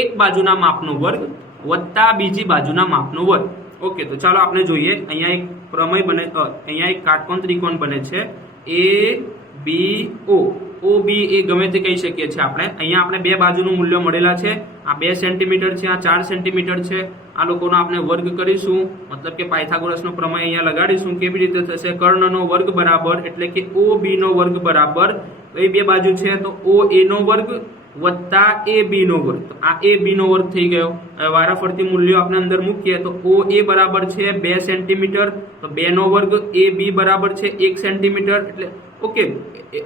એક બાજુના માપનો વર્ગ વત્તા બીજી બાજુના માપનો વર્ગ. ઓકે, તો ચાલો આપણે જોઈએ. અહીંયા એક પ્રમેય બને, અહીંયા એક કાટકોણ ત્રિકોણ બને છે એ બી ઓ. ઓ બી એ ગમે તે કહી શકીએ છીએ આપણે. અહીંયા આપણે બે બાજુનું મૂલ્ય મળેલા છે. આ 2 સેન્ટીમીટર છે, આ 4 સેન્ટીમીટર છે. આ લોકોનો આપણે વર્ગ કરીશું, મતલબ કે પાયથાગોરસનો પ્રમેય અહીંયા લગાડીશું. કેવી રીતે થશે? કર્ણનો વર્ગ બરાબર, એટલે કે ઓ બી નો વર્ગ બરાબર કઈ બે બાજુ છે? તો ઓ એ નો વર્ગ વત્તા એ બી નો વર્ગ. તો આ એ બી નો વર્ગ થઈ ગયો. હવે વારાફરતી મૂલ્યો આપણે અંદર મૂકીએ તો ઓ એ બરાબર છે 2 સેન્ટીમીટર, તો 2 નો વર્ગ. એ બી બરાબર છે 1 સેન્ટીમીટર. એટલે ઓકે,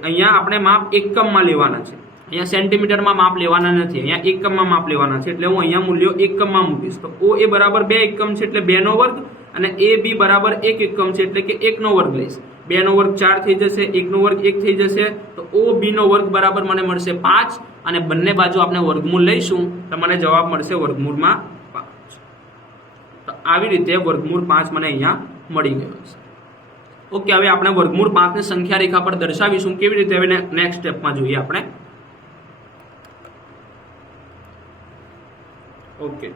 અહીંયા આપણે માપ એકમમાં લેવાના છે. અહીંયા સેન્ટીમીટરમાં માપ લેવાના નથી, અહીંયા એકમમાં માપ લેવાના છે. એટલે હું અહીંયા મૂલ્યો એકમમાં મૂકીશ. તો ઓ એ બરાબર 2 એકમ છે એટલે 2 નો વર્ગ, અને એ બી બરાબર 1 એકમ છે એટલે કે 1 નો વર્ગ લઈશ. 2 નો વર્ગ 4 થઈ જશે, 1 નો વર્ગ 1 થઈ જશે. તો ઓ બી નો વર્ગ બરાબર મને મળશે 5, અને બંને બાજુ આપણે વર્ગમૂળ લઈશું તો મને જવાબ મળશે વર્ગમૂળમાં 5. તો આવી રીતે વર્ગમૂળ 5 મને અહીંયા મળી ગયો છે. ઓકે, હવે આપણે વર્ગમૂળ 5 ને સંખ્યા રેખા પર દર્શાવીશું. કેવી રીતે? હવે નેક્સ્ટ સ્ટેપમાં જોઈએ આપણે. ઓકે,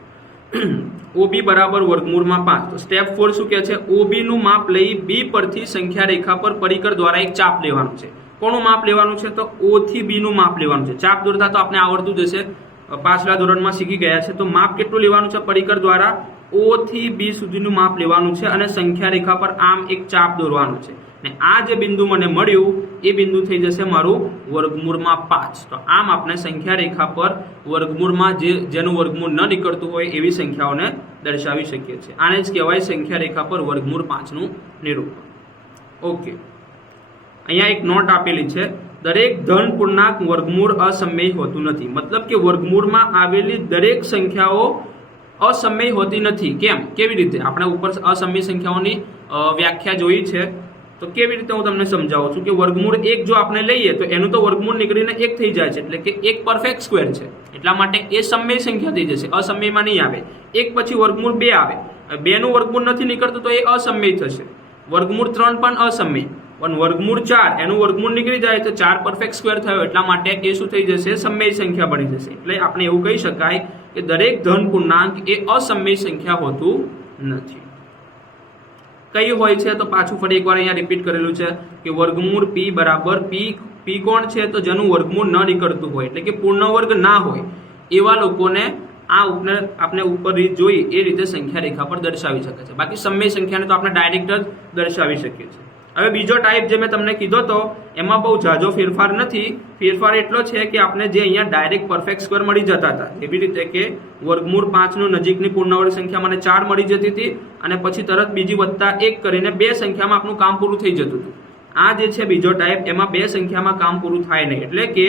OB બરાબર વર્ગમૂળમાં 5. તો સ્ટેપ 4 શું કહે છે? OB નું માપ લઈ B પરથી સંખ્યા રેખા પર પરિકર દ્વારા એક ચાપ લેવાનું છે. કોનું માપ લેવાનું છે? તો O થી B નું માપ લેવાનું છે. ચાપ દોરતા તો આપણે આવડતું જ હશે, પાછલા ધોરણમાં શીખી ગયા છે. તો માપ કેટલું લેવાનું છે? પરિકર દ્વારા O થી B સુધીનું માપ લેવાનું છે, અને સંખ્યા રેખા પર આમ એક ચાપ દોરવાનું છે. ને આ જે બિંદુ મને મળ્યું એ બિંદુ થઈ જશે મારું વર્ગમૂળમાં 5. તો આમ આપણે સંખ્યા રેખા પર વર્ગમૂળમાં જેનું વર્ગમૂળ ન નીકળતું હોય એવી સંખ્યાઓને દર્શાવી શકીએ છીએ. આને જ કહેવાય સંખ્યા રેખા પર વર્ગમૂળ 5 નું નિરૂપણ. ઓકે, અહીંયા એક નોટ આપેલી છે. દરેક ધન પૂર્ણાંક વર્ગમૂળ અસમય હોતું નથી. મતલબ કે વર્ગમૂળમાં આવેલી દરેક સંખ્યાઓ અસમય હોતી નથી. કેમ? કેવી રીતે? આપણે ઉપર અસમય સંખ્યાઓની વ્યાખ્યા જોઈ છે. તો કેવી રીતે હું તમને સમજાવું છું કે વર્ગમૂળ 1 જો આપણે લઈએ તો એનું તો વર્ગમૂળ નીકળીને 1 થઈ જાય છે, એટલે કે 1 પરફેક્ટ સ્ક્વેર છે. એટલા માટે એ સમય સંખ્યા થઈ જશે, અસમયમાં નહીં આવે. 1 પછી વર્ગમૂળ 2 આવે, 2 નું વર્ગમૂળ નથી નીકળતું તો એ અસમય થશે. વર્ગમૂળ 3 પણ અસમય, પણ વર્ગમૂળ 4 એનું વર્ગમૂળ નીકળી જાય તો 4 પરફેક્ટ સ્ક્વેર થયો. એટલા માટે એ શું થઈ જશે? સમય સંખ્યા બની જશે. એટલે આપણે એવું કહી શકાય કે દરેક ધન પૂર્ણાંક એ અસમય સંખ્યા હોતું નથી. કઈ હોય છે? તો પાછું ફરી એકવાર અહીંયા રિપીટ કરેલું છે કે વર્ગમૂળ p બરાબર p કોણ છે? તો જેનું વર્ગમૂળ ન નીકળતું હોય, એટલે કે પૂર્ણ વર્ગ ના હોય એવા લોકોને આ આપણે ઉપર રીત જોઈ એ રીતે સંખ્યા રેખા પર દર્શાવી શકે છે. બાકી સમય સંખ્યાને તો આપણે ડાયરેક્ટ જ દર્શાવી શકીએ છીએ. હવે બીજો ટાઈપ જે મેં તમને કીધો તો એમાં બહુ ઝાઝો ફેરફાર નથી. ફેરફાર એટલો છે કે આપણે જે અહીંયા ડાયરેક્ટ પરફેક્ટ સ્ક્વેર મળી જતા હતા, એવી રીતે કે વર્ગમૂળ 5 નું નજીકની પૂર્ણવર્ગ સંખ્યા મને 4 મળી જતી હતી, અને પછી તરત બીજી વત્તા 1 કરીને 2 સંખ્યામાં આપણું કામ પૂરું થઈ જતું હતું. આ જે છે બીજો ટાઈપ, એમાં 2 સંખ્યામાં કામ પૂરું થાય નહીં. એટલે કે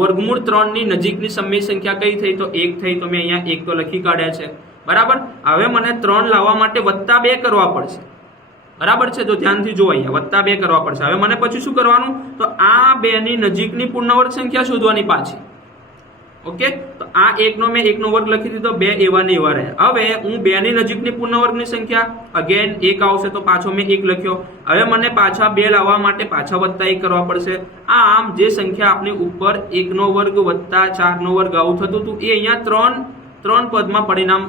વર્ગમૂળ 3 ની નજીકની સમય સંખ્યા કઈ થઈ? તો 1 થઈ. તો મેં અહીંયા 1 તો લખી કાઢ્યા છે. બરાબર. હવે મને 3 લાવવા માટે વત્તા 2 કરવા પડશે. બરાબર છે? જો ધ્યાનથી જો, અહીંયા વત્તા 2 કરવા પડશે. હવે મને પછી શું કરવાનું? તો આ 2 ની નજીકની પૂર્ણવર્ગ સંખ્યા શોધવાની પાછી. ઓકે, તો આ 1 નો મેં 1 નો વર્ગ લખી દીધો, 2 એવા ને એવા રહ્યા. હવે હું 2 ની નજીકની પૂર્ણવર્ગની સંખ્યા અગેન 1 આવશે તો પાછો મેં 1 લખ્યો. હવે મને પાછા 2 લાવવા માટે પાછા વત્તા 1 કરવા પડશે. આમ જે સંખ્યા આપણી ઉપર 1 નો વર્ગ વત્તા 4 નો વર્ગ આવું થતું હતું એ અહીંયા 3 પદમાં પરિણામ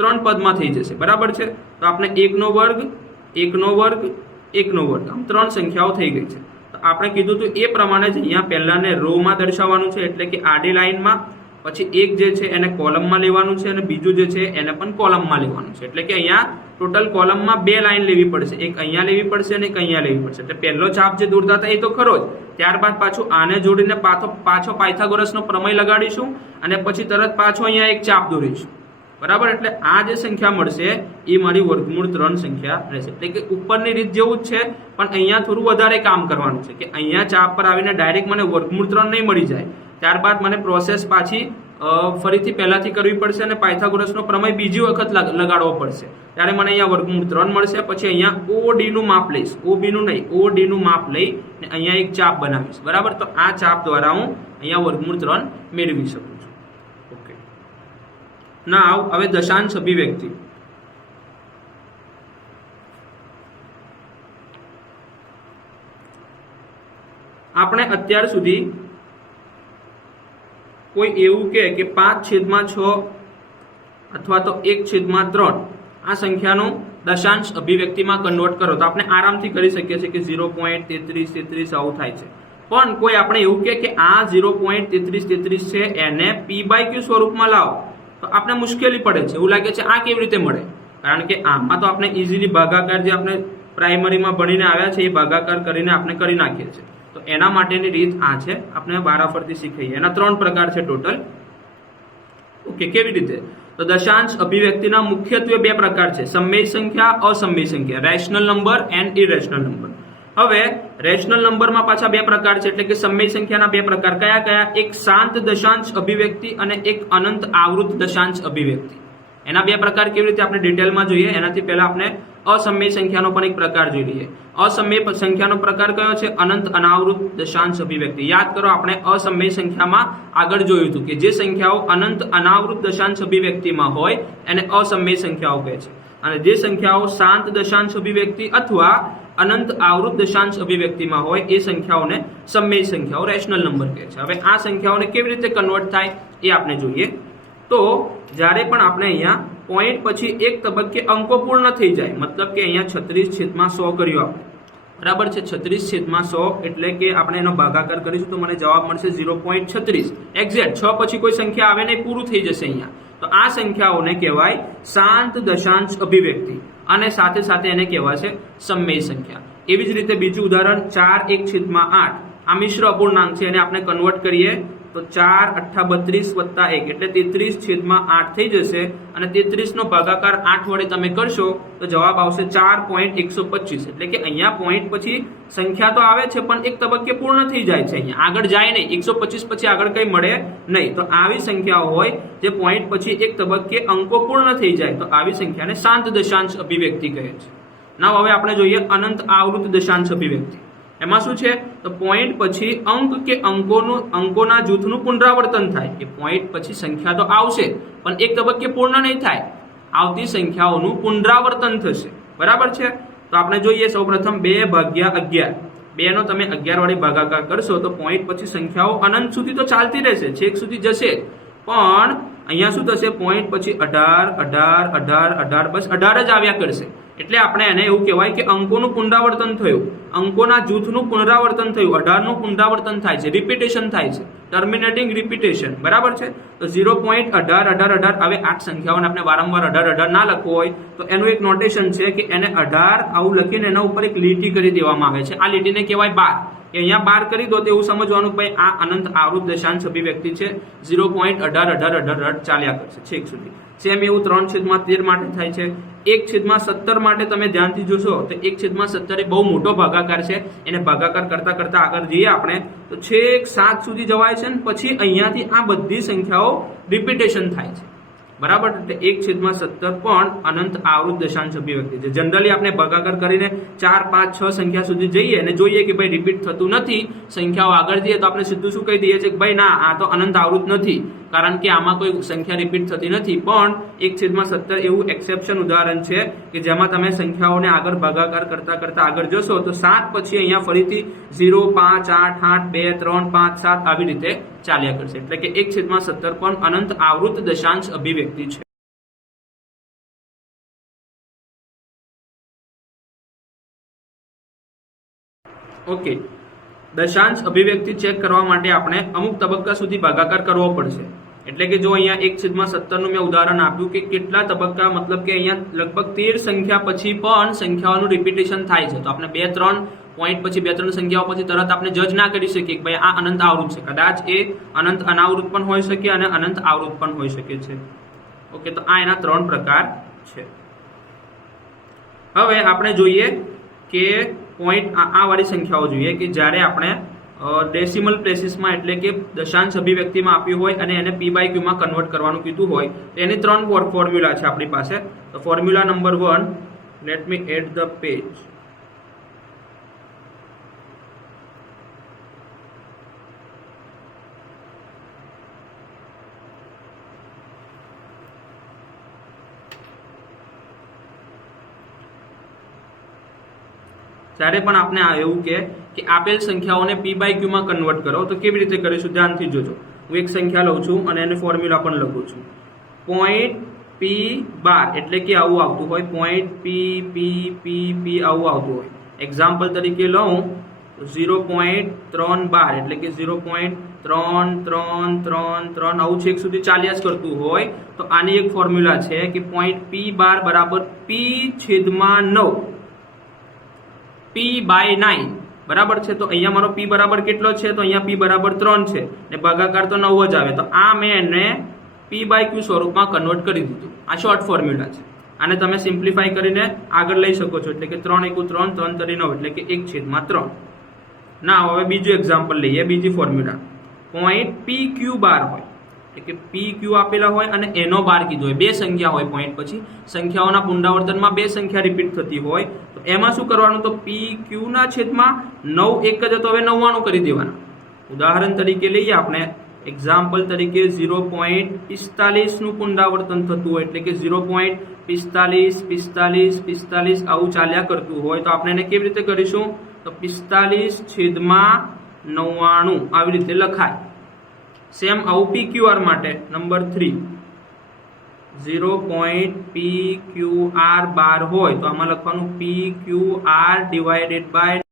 3 પદમાં થઈ જશે. બરાબર છે? તો આપણે 1 નો વર્ગ 1 નો વર્ગ 1 નો વર્ગ, આમ 3 સંખ્યાઓ થઈ ગઈ છે. તો આપણે કીધું તો એ પ્રમાણે જ અહીંયા પહેલાને રોમાં દર્શાવવાનું છે, એટલે કે આડી લાઈનમાં. પછી એક જે છે એને કોલમમાં લેવાનું છે, અને બીજું જે છે એને પણ કોલમમાં લેવાનું છે. એટલે કે અહીંયા ટોટલ કોલમમાં 2 લાઈન લેવી પડશે. એક અહીંયા લેવી પડશે અને એક અહીંયા લેવી પડશે. એટલે પહેલો ચાપ જે દોરતા હતા એ તો ખરો જ. ત્યારબાદ પાછું આને જોડીને પાછો પાયથાગોરસનો પ્રમેય લગાડીશું, અને પછી તરત પાછો અહીંયા એક ચાપ દોરીશું. બરાબર. એટલે આ જે સંખ્યા મળશે એ મારી વર્ગમૂળ 3 સંખ્યા રહેશે. એટલે કે ઉપરની રીત જેવું જ છે, પણ અહીંયા થોડું વધારે કામ કરવાનું છે કે અહીંયા ચાપ પર આવીને ડાયરેક્ટ મને વર્ગમૂળ 3 નહીં મળી જાય. ત્યારબાદ મને પ્રોસેસ પાછી ફરીથી પહેલાથી કરવી પડશે અને પાયથાગોરસનો પ્રમેય બીજી વખત લગાડવો પડશે. ત્યારે મને અહીંયા વર્ગમૂળ 3 મળશે. પછી અહીંયા OD નું માપ લઈશ, OB નું નહીં, OD નું માપ લઈ અને અહીંયા એક ચાપ બનાવીશ. બરાબર. તો આ ચાપ દ્વારા હું અહીંયા વર્ગમૂળ 3 મેળવી શકું છું. ઓકે. નાવ હવે દશાંશ અભિવ્યક્તિ. આપણે અત્યાર સુધી કોઈ એવું કે 5/6 અથવા તો 1/3 આ સંખ્યાનું દશાંશ અભિવ્યક્તિમાં કન્વર્ટ કરો તો આપણે આરામથી કરી શકીએ છીએ કે 0.3333 આવું થાય છે. પણ કોઈ આપણે એવું કે આ 0.3333 છે એને p/q સ્વરૂપમાં લાવો તો આપણે મુશ્કેલી પડે છે. એવું લાગે છે આ કેવી રીતે મળે? કારણ કે આમાં તો આપણે ઇઝીલી ભાગાકાર જે આપણે પ્રાઇમરીમાં ભણીને આવ્યા છે એ ભાગાકાર કરીને આપણે કરી નાખીએ છીએ. તો એના માટેની રીત આ છે, આપણે વારાફરતી શીખીએ. એના 3 પ્રકાર છે ટોટલ. ઓકે. કેવી રીતે? તો દશાંશ અભિવ્યક્તિના મુખ્યત્વે 2 પ્રકાર છે, સમમેય સંખ્યા, અસમમેય સંખ્યા, rational number and irrational number. હવે રેશનલ નંબરમાં પાછા 2 પ્રકાર છે, એટલે કે સમમેય સંખ્યાના 2 પ્રકાર કયા કયા? એક શાંત દશાંશ અભિવ્યક્તિ અને એક અનંત આવૃત દશાંશ અભિવ્યક્તિ. એના 2 પ્રકાર કેવી રીતે આપણે ડિટેલમાં જોઈએ. એનાથી પહેલા આપણે અસમમેય સંખ્યાનો પણ એક પ્રકાર જોઈ લઈએ. અસમમેય સંખ્યાનો પ્રકાર કયો છે? અનંત અનાવૃત દશાંશ અભિવ્યક્તિ. યાદ કરો, આપણે અસમમેય સંખ્યામાં આગળ જોયું હતું કે જે સંખ્યાઓ અનંત અનાવૃત દશાંશ અભિવ્યક્તિમાં હોય એને અસમમેય સંખ્યાઓ કહે છે, અને જે સંખ્યાઓ શાંત દશાંશ અભિવ્યક્તિ અથવા અનંત આવૃત દશાંશ અભિવ્યક્તિમાં હોય એ સંખ્યાઓને સમમેય સંખ્યાઓ, રેશનલ નંબર કહે છે. હવે આ સંખ્યાઓને કેવી રીતે કન્વર્ટ થાય એ આપણે જોઈએ. તો જ્યારે પણ આપણે અહીંયા પોઈન્ટ પછી એક તબક્કે અંકો પૂર્ણ થઈ જાય, મતલબ કે અહીંયા 36/100 કર્યું આપણે. બરાબર છે. 36/100 એટલે કે આપણે એનો ભાગાકાર કરીશું તો મને જવાબ મળશે 0.36. એક્ઝેક્ટ 6 પછી કોઈ સંખ્યા આવે નહીં, પૂરું થઈ જશે અહીંયા. તો આ સંખ્યાઓને કહેવાય શાંત દશાંશ અભિવ્યક્તિ અને સાથે સાથે એને કહેવાશે સમમેય સંખ્યા. એવી જ રીતે બીજું ઉદાહરણ 4/1/8. આ મિશ્ર અપૂર્ણાંક છે, એને આપણે કન્વર્ટ કરીએ તો 4×8 = 32 + 1 એટલે 33/8 થઈ જશે. અને 33 નો ભાગાકાર 8 વડે તમે કરશો તો જવાબ આવશે 4.125. એટલે કે અહીંયા પોઈન્ટ પછી સંખ્યા તો આવે છે પણ એક તબક્કે પૂર્ણ થઈ જાય છે, અહીંયા આગળ જાય નહીં. 125 પછી આગળ કંઈ મળે નહીં. તો આવી સંખ્યાઓ હોય જે પોઈન્ટ પછી એક તબક્કે અંકો પૂર્ણ થઈ જાય તો આવી સંખ્યાને શાંત દશાંશ અભિવ્યક્તિ કહે છે. નાવ હવે આપણે જોઈએ અનંત આવૃત દશાંશ અભિવ્યક્તિ. એમાં શું છે? તો પોઈન્ટ પછી અંક કે અંકોના જૂથનું પુનરાવર્તન થાય. કે પોઈન્ટ પછી સંખ્યા તો આવશે પણ એક તબક્કે પૂર્ણ નહીં થાય, આવતી સંખ્યાઓનું પુનરાવર્તન થશે. બરાબર છે. તો આપણે જોઈએ સૌપ્રથમ 2/11. 2 નો તમે 11 વડે ભાગાકાર કરશો તો પોઈન્ટ પછી સંખ્યાઓ અનંત સુધી તો ચાલતી રહેશે, છેક સુધી જશે, પણ અહીંયા શું થશે? પોઈન્ટ પછી 18, 18, 18, 18, બસ 18 જ આવ્યા કરશે. એટલે આપણે એને એવું કહેવાય કે અંકોનું પુનરાવર્તન થયું, અંકોના જૂથનું પુનરાવર્તન થયું, 18 નું પુનરાવર્તન થાય છે, રિપીટેશન થાય છે, ટર્મિનેટિંગ રિપીટેશન. બરાબર છે. તો 0.18, 18, 18 હવે 8 સંખ્યાઓને આપણે વારંવાર 18, 18 ના લખવું હોય તો એનું એક નોટેશન છે કે એને 18 આવું લખીને એના ઉપર એક લીટી કરી દેવામાં આવે છે. આ લીટીને કહેવાય બાર. કે અહીંયા બાર કરી દો તો એવું સમજવાનું કે ભાઈ આ અનંત આવૃત દશાંશ અભિવ્યક્તિ છે. 0.18, 18, 18 ચાલ્યા કરશે છેક સુધી. સેમ એવું 3/13 માટે થાય છે. 1/17 માટે તમે ધ્યાનથી જોશો તો 1/17 એ બહુ મોટો ભાગાકાર છે. એને ભાગાકાર કરતા કરતા આગળ જઈએ આપણે તો છેક 7 સુધી જવાય છે ને પછી અહીંયાથી આ બધી સંખ્યાઓ રિપીટેશન થાય છે. બરાબર. એટલે 1/17 પણ અનંત આવૃત દશાંશ અભિવ્યક્તિ છે. જનરલી આપણે ભાગાકાર કરીને 4, 5, 6 સંખ્યા સુધી જઈએ અને જોઈએ કે ભાઈ રિપીટ થતું નથી, સંખ્યાઓ આગળ જઈએ તો આપણે સીધું શું કહી દઈએ છીએ કે ભાઈ ના, આ તો અનંત આવૃત નથી, કારણ કે આમાં કોઈ સંખ્યા રિપીટ થતી નથી. પણ 1/17 એવું એક્સેપ્શન ઉદાહરણ છે કે જેમાં તમે સંખ્યાઓને આગળ ભાગાકાર કરતા કરતા આગળ જશો તો 7 પછી અહીંયા ફરીથી 0, 5, 8, 8, 2, 3, 5, 7 આવી રીતે ચાલ્યા કરશે. એટલે કે 1/17 પણ અનંત આવૃત દશાંશ અભિવ્યક્તિ છે. ઓકે. દશાંશ અભિવ્યક્તિ ચેક કરવા માટે આપણે અમુક તબક્કા સુધી ભાગાકાર કરવો પડશે. એટલે કે જો અહીંયા 1/17 નું મેં ઉદાહરણ આપ્યું કે કેટલા તબક્કા, મતલબ કે અહીંયા લગભગ 13 સંખ્યા પછી પણ સંખ્યાઓનું રિપીટેશન થાય છે. તો આપણે 2-3 પોઈન્ટ પછી 2-3 સંખ્યાઓ પછી તરત આપણે જજ ના કરી શકીએ કે ભાઈ આ અનંત આવૃત છે. કદાચ એ અનંત અનાવૃત પણ હોઈ શકે અને અનંત આવૃત પણ હોઈ શકે છે. ઓકે, તો આ એના 3 પ્રકાર છે. હવે આપણે જોઈએ કે પોઈન્ટ આ વાળી સંખ્યાઓ જોઈએ કે જ્યારે આપણે ડેસિમલ પ્લેસીસમાં એટલે કે દશાંશ અભિવ્યક્તિમાં આપ્યું હોય અને એને p/q માં કન્વર્ટ કરવાનું કીધું હોય તો એની 3 ફોર્મ્યુલા છે આપણી પાસે. તો formula number 1, let me add the page. જ્યારે પણ આપણે એવું કે આપેલ સંખ્યાઓને p/q માં કન્વર્ટ કરો તો કેવી રીતે કરીશું ધ્યાનથી જોજો. હું એક સંખ્યા લઉં છું અને એને ફોર્મ્યુલા પણ લખું છું. પોઈન્ટ p12 એટલે કે આવું આવતું હોય, પોઈન્ટ p આવું આવતું હોય. એક્ઝામ્પલ તરીકે લઉં તો 0.312 એટલે કે 0.3333 આવું છેક સુધી ચાલ્યા જ કરતું હોય તો આની એક ફોર્મ્યુલા છે કે પોઈન્ટ p12 બરાબર p/9 p/9 બરાબર છે. તો અહીંયા મારો p બરાબર કેટલો છે? તો અહીંયા p બરાબર 3 છે ને ભાગાકાર તો 9 જ આવે. તો આ મેં એને p/q સ્વરૂપમાં કન્વર્ટ કરી દીધું. આ શોર્ટ ફોર્મ્યુલા છે. આને તમે સિમ્પ્લિફાય કરીને આગળ લઈ શકો છો. એટલે કે 3 × 3 3 × 9 એટલે કે 1/3. ના, હવે બીજું એક્ઝામ્પલ લઈએ, બીજી ફોર્મ્યુલા. પોઈન્ટ pq બાર હોય એટલે કે pq આપેલા હોય અને એનો બાર કીધો હોય, બે સંખ્યા હોય પોઈન્ટ પછી, સંખ્યાઓના પુનરાવર્તનમાં બે સંખ્યા રિપીટ થતી હોય તો એમાં શું કરવાનું? તો pq ના છેદમાં 9 એક જ હતો, હવે 99 કરી દેવાના. ઉદાહરણ તરીકે લઈએ આપણે, એક્ઝામ્પલ તરીકે 0.45 નું પુનરાવર્તન થતું હોય એટલે કે 0.45 આવું ચાલ્યા કરતું હોય તો આપણે એને કેવી રીતે કરીશું? તો 45/99 આવી રીતે લખાય. સેમ આવું pqr માટે નંબર 3 0.pqr બાર હોય તો આમાં લખવાનું pqr/9.